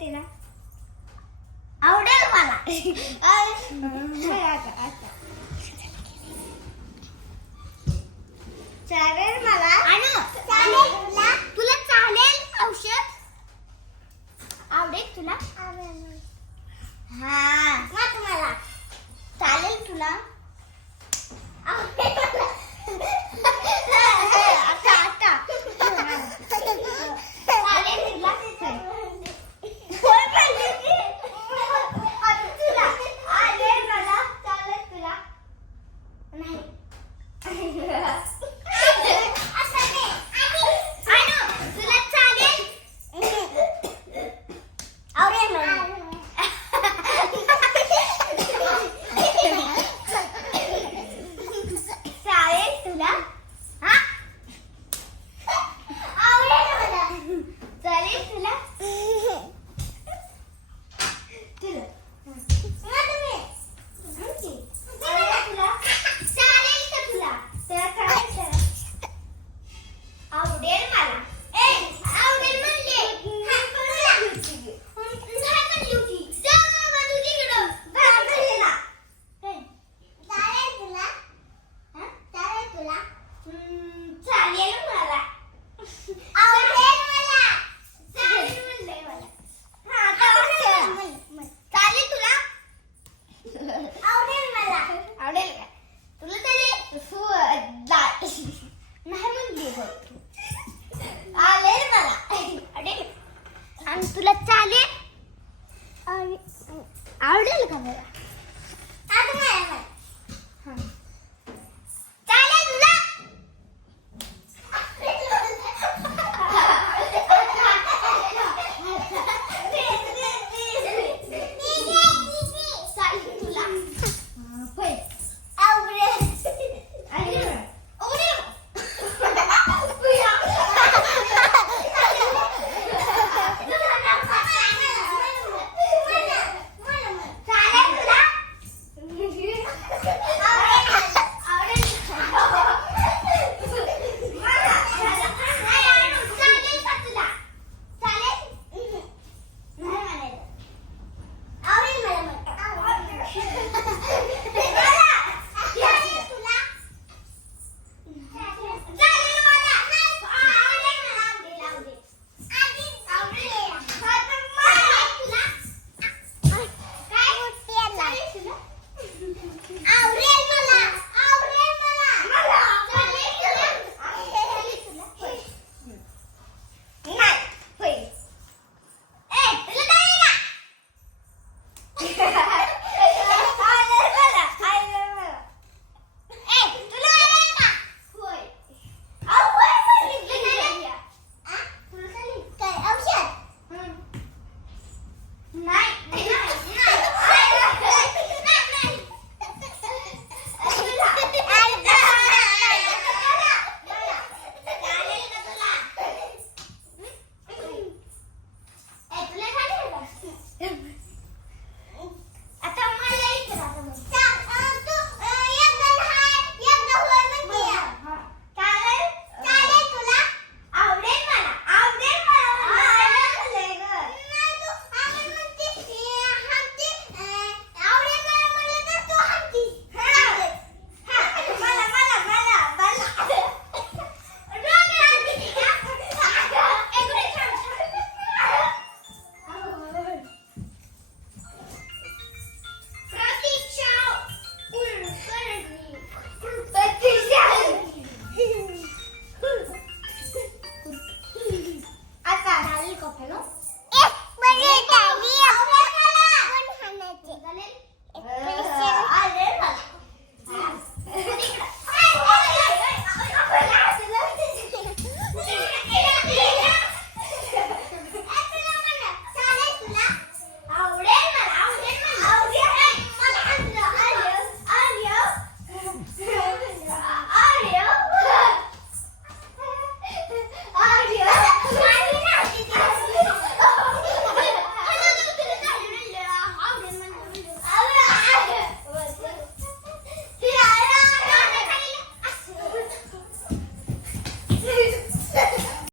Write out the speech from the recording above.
असते ना? आवडेल मला. चालेल मला. did it. आणि तुला चालेल?